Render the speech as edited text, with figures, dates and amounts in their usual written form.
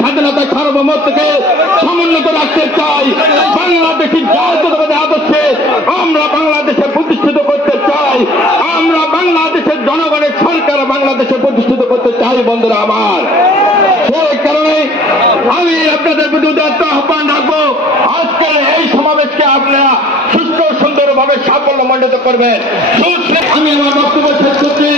স্বাধীনতা সার্বভৌমত্বকে সমুন্নত রাখতে চাই। বাংলাদেশের জাতীয়তাবাদী আদর্শে আমরা বাংলাদেশে প্রতিষ্ঠিত করতে চাই। আমরা বাংলাদেশের জনগণের সরকার বাংলাদেশে প্রতিষ্ঠিত করতে চাই। বন্ধুরা আমার, সেই কারণে আমি আপনাদের প্রতি উদাত্ত আহ্বান রাখবো, আজকের এই সমাবেশকে আপনারা সুস্থ সুন্দরভাবে সাফল্যমণ্ডিত করবেন। আমি আমার বক্তব্য শেষ করছি।